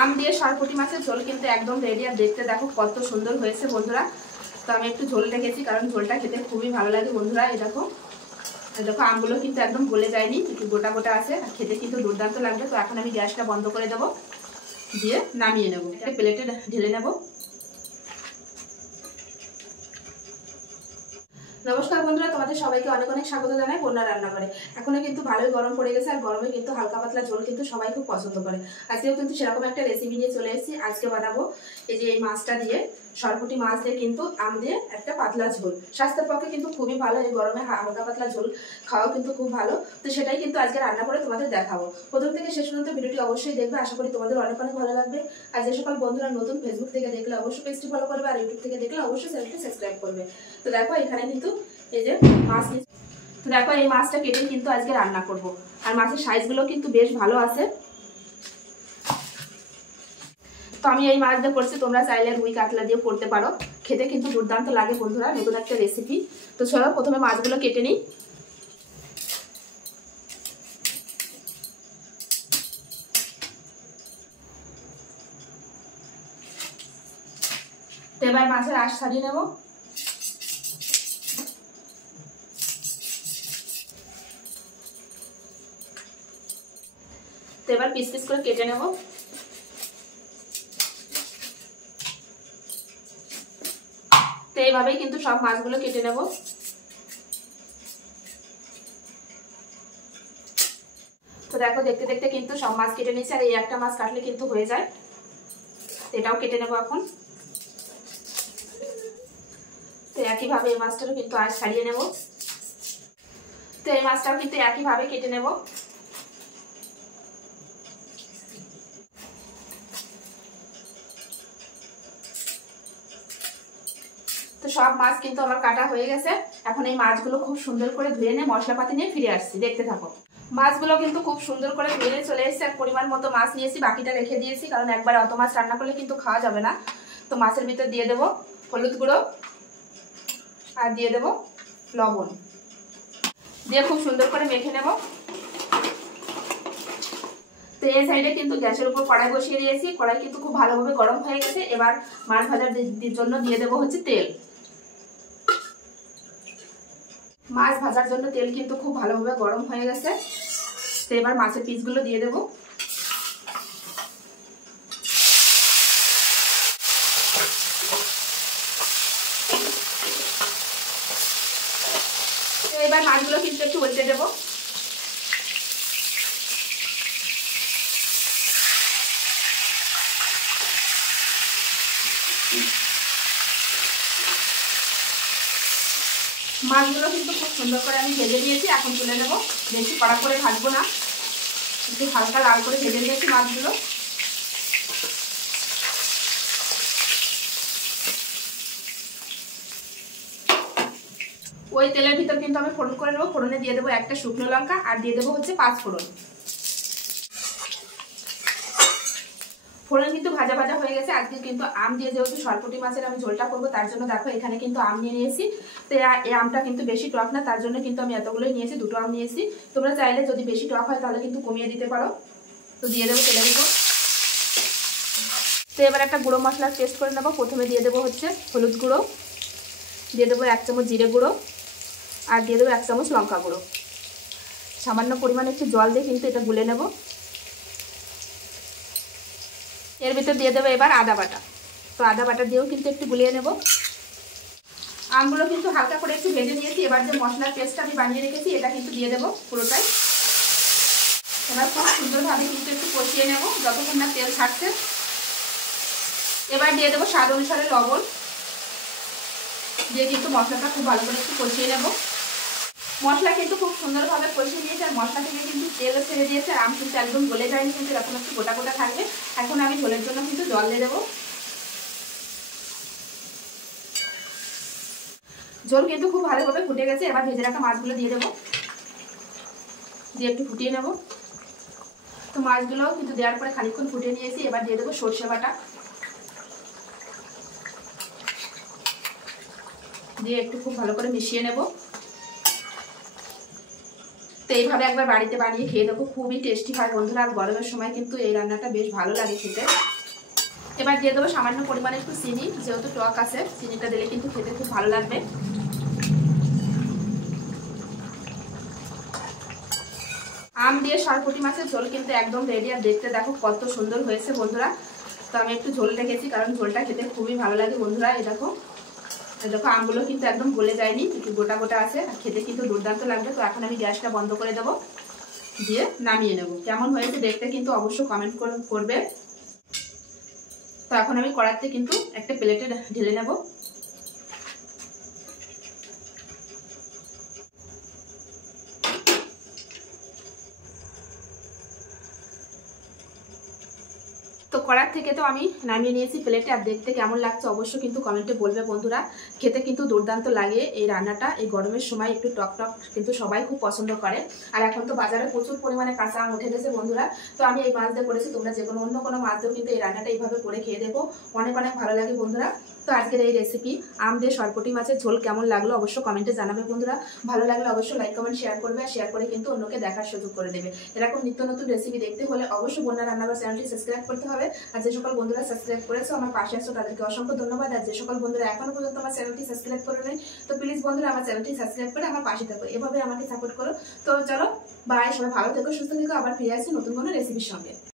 আম দিয়ে সরপুঁটি মাছের ঝোল কিন্তু একদম রেডি। আর দেখতে দেখো কত সুন্দর হয়েছে বন্ধুরা। তো আমি একটু ঝোল রেখেছি কারণ ঝোলটা খেতে খুবই ভালো লাগে বন্ধুরা। এই দেখো আমগুলো কিন্তু একদম গলে যায়নি, একটু গোটা গোটা আছে, আর খেতে কিন্তু দুর্দান্ত লাগবে। তো এখন আমি গ্যাসটা বন্ধ করে দেবো, দিয়ে নামিয়ে নেবো, একটা প্লেটে ঢেলে নেবো। নমস্কার বন্ধুরা, তোমাদের সবাইকে অনেক অনেক স্বাগত জানাই বন্যা রান্নাঘরে। এখনো কিন্তু ভালোই গরম পড়ে গেছে, আর গরমে কিন্তু হালকা পাতলা ঝোল কিন্তু সবাই খুব পছন্দ করে। আজকেও কিন্তু সেরকম একটা রেসিপি নিয়ে চলে এসেছি। আজকে বানাবো এই যে এই মাছটা দিয়ে, সরপুঁটি মাছ দিয়ে কিন্তু আম দিয়ে একটা পাতলা ঝোল। স্বাস্থ্যের পক্ষে কিন্তু খুবই ভালো, এই গরমে হালকা পাতলা ঝোল খাওয়াও কিন্তু খুব ভালো। তো সেটাই কিন্তু আজকে রান্না করে তোমাদের দেখাবো। প্রথম থেকে শেষ পর্যন্ত ভিডিওটি অবশ্যই দেখবে, আশা করি তোমাদের অনেক অনেক ভালো লাগবে। আর যে সকল বন্ধুরা নতুন ফেসবুক থেকে দেখলে অবশ্যই পেজটি ফলো করবে, আর ইউটিউব থেকে দেখলে অবশ্যই চ্যানেলটি সাবস্ক্রাইব করবে। তো দেখো এখানে কিন্তু এই যে মাছ, তো দেখো এই মাছটা কেটে কিন্তু আজকে রান্না করব। আর মাছের সাইজগুলো কিন্তু বেশ ভালো আছে। তো আমি এই মাছ দিয়ে করছি, তোমরা চাইলে রুই কাতলা দিয়ে করতে পারো, খেতে কিন্তু দুর্দান্ত লাগে বন্ধুরা, নতুন একটা রেসিপি। তো চলো প্রথমে মাছগুলো কেটে নিই। তো এবার মাছের আঁশ ছাড়িয়ে নেব। তো এবার পিস পিস করে কেটে নেব। তো এইভাবেই কিন্তু সব মাছগুলো কেটে নেব। তো দেখো দেখতে দেখতে কিন্তু সব মাছ কেটে নিয়েছি, আর এই একটা মাছ কাটলে কিন্তু হয়ে যায়। এটাও কেটে নেব এখন। তো একইভাবে এই মাছটারও কিন্তু আঁশ ছাড়িয়ে নেব। তো এই মাছটাও কিন্তু একইভাবে কেটে নেব। তো সব মাছ কিন্তু আমার কাটা হয়ে গেছে। এখন এই মাছগুলো খুব সুন্দর করে ধুয়ে নিয়ে মশলাপাতি নিয়ে ফিরে আসছি, দেখতে থাকো। মাছগুলো কিন্তু খুব সুন্দর করে ধুয়ে চলে এসেছে। আর পরিমাণ মতো মাছ নিয়েছি, বাকিটা রেখে দিয়েছি, কারণ একবার অত মাছ রান্না করলে কিন্তু খাওয়া যাবে না। তো মাছের ভিতর দিয়ে দেবো হলুদ গুঁড়ো, আর দিয়ে দেবো লবণ, দিয়ে খুব সুন্দর করে মেখে নেব। তো এই সাইডে কিন্তু গ্যাসের উপর কড়াই বসিয়ে দিয়েছি, কড়াই কিন্তু খুব ভালোভাবে গরম হয়ে গেছে। এবার মাছ ভাজার জন্য দিয়ে দেবো হচ্ছে তেল। মাছ ভাজার জন্য তেল কিন্তু খুব ভালোভাবে গরম হয়ে গেছে। তো এবার মাছের পিসগুলো দিয়ে দেবো। এবার মাছগুলো কিন্তু একটু উল্টে দেবো। মাছগুলো কিন্তু খুব সুন্দর করে আমি ভেজে নিয়েছি, এখন তুলে নেবো। বেশি কড়া করে ভাজবো না, একটু হালকা লাল করে ভেজে নিয়েছি মাছগুলো। ওই তেলের ভিতর কিন্তু আমি ফোড়ন করে নেবো। ফোড়নে দিয়ে দেবো একটা শুকনো লঙ্কা, আর দিয়ে দেবো হচ্ছে 5 ফোড়ন। ফোড়ন কিন্তু ভাজা ভাজা হয়ে গেছে। আজকে কিন্তু আম দিয়ে যেহেতু সরপুঁটি মাছের আমি ঝোলটা করবো, তার জন্য দেখো এখানে কিন্তু আম নিয়ে নিয়েছি। তো এই আমটা কিন্তু বেশি টক না, তার জন্য কিন্তু আমি এতগুলোই নিয়েছি, 2টো আম নিয়েছি। তোমরা চাইলে যদি বেশি টক হয় তাহলে কিন্তু কমিয়ে দিতে পারো। তো দিয়ে দেবো তেলের উপর। তো এবার একটা গুঁড়ো মশলার পেস্ট করে নেবো। প্রথমে দিয়ে দেবো হচ্ছে হলুদ গুঁড়ো, দিয়ে দেবো 1 চামচ জিরে গুঁড়ো, আর দিয়ে দেবো 1 চামচ লঙ্কা গুঁড়ো। সামান্য পরিমাণে একটু জল দিয়ে কিন্তু এটা গুলে নেব। এর ভিতর দিয়ে দেবো এবার আদা বাটা। তো আদা বাটা দিয়েও কিন্তু একটু গুলিয়ে নেব। আমগুলো কিন্তু হালকা করে একটু ভেজে নিয়েছি। এবার যে মশলার পেস্টটা আমি বানিয়ে রেখেছি এটা কিন্তু দিয়ে দেবো পুরোটাই। এবার খুব সুন্দরভাবে কিন্তু একটু কষিয়ে নেব যতক্ষণ না তেল ছাড়ছে। এবার দিয়ে দেবো স্বাদ অনুসারে লবণ, দিয়ে কিন্তু মশলাটা খুব ভালো করে একটু কষিয়ে নেব। মশলা কিন্তু খুব সুন্দরভাবে কষিয়ে নিয়েছে, আর মশলা থেকে কিন্তু তেলও ছেড়ে দিয়েছে। আম কিন্তু একদম গলে যায়নি, কিন্তু এরকম একটু গোটা গোটা থাকবে। এখন আমি ঝোলের জন্য কিন্তু জল দিয়ে দেবো। ঝোল কিন্তু খুব ভালোভাবে ফুটে গেছে। এবার ভেজে রাখা মাছগুলো দিয়ে দেবো, দিয়ে একটু ফুটিয়ে নেব। তো মাছগুলো কিন্তু দেওয়ার পরে খানিকক্ষণ ফুটিয়ে নিয়েছি। এবার দিয়ে দেবো সর্ষে বাটা, দিয়ে একটু খুব ভালো করে মিশিয়ে নেব। তো এইভাবে একবার বাড়িতে বানিয়ে খেয়ে দেখো, খুবই টেস্টি হয় বন্ধুরা। আর গরমের সময় কিন্তু এই রান্নাটা বেশ ভালো লাগে খেতে। এবার দিয়ে দেবো সামান্য পরিমাণে একটু চিনি, যেহেতু টক আছে চিনিটা দিলে কিন্তু খেতে খুব ভালো লাগবে। আম দিয়ে সরপুঁটি মাছের ঝোল কিন্তু একদম রেডি। আর দেখতে দেখো কত সুন্দর হয়েছে বন্ধুরা। তো আমি একটু ঝোল রেখেছি কারণ ঝোলটা খেতে খুবই ভালো লাগে বন্ধুরা। এই দেখো আমগুলো কিন্তু একদম গলে যায়নি, একটু গোটা গোটা আছে, আর খেতে কিন্তু দুর্দান্ত লাগবে। তো এখন আমি গ্যাসটা বন্ধ করে দেবো, দিয়ে নামিয়ে নেব। কেমন হয়েছে দেখতে কিন্তু অবশ্যই কমেন্ট করবে। তো এখন আমি কড়াইতে কিন্তু একটা প্লেটে ঢেলে নেব। তো কড়ার থেকে তো আমি নামিয়ে নিয়েছি প্লেটে। আর দেখতে কেমন লাগছে অবশ্যই কিন্তু কমেন্টে বলবে বন্ধুরা। খেতে কিন্তু দুর্দান্ত লাগে এই রান্নাটা। এই গরমের সময় একটু টক টক কিন্তু সবাই খুব পছন্দ করে। আর এখন তো বাজারে প্রচুর পরিমাণে কাঁচা আম উঠে গেছে বন্ধুরা। তো আমি এই মাছ দিয়ে করেছি, তোমরা যে কোনো অন্য কোনো মাছ দিয়েও কিন্তু এই রান্নাটা এইভাবে করে খেয়ে দেখো, অনেক অনেক ভালো লাগে বন্ধুরা। তো আজকের এই রেসিপি আম দিয়ে সরপুঁটি মাছের ঝোল কেমন লাগলো অবশ্যই কমেন্টে জানাবে বন্ধুরা। ভালো লাগলে অবশ্যই লাইক কমেন্ট শেয়ার করবে, আর শেয়ার করে কিন্তু অন্যকে দেখার সুযোগ করে দেবে। এরকম নিত্য নতুন রেসিপি দেখতে হলে অবশ্যই বন্যা রান্নাঘর চ্যানেলটি সাবস্ক্রাইব করতে হবে। আর যে সকল বন্ধুরা সাবস্ক্রাইব করেছো আমার পাশে আছো তাদেরকে অসংখ্য ধন্যবাদ। আর যে সকল বন্ধুরা এখনো পর্যন্ত আমার চ্যানেলটি সাবস্ক্রাইব করে নেই, তো প্লিজ বন্ধুরা আমার চ্যানেলটি সাবস্ক্রাইব করে আমার পাশে থাকো, এভাবে আমাকে সাপোর্ট করো। তো চলো বাই, সবাই ভালো থেকো, সুস্থ থেকো। আবার ফিরে আসছি নতুন কোনো রেসিপির সঙ্গে।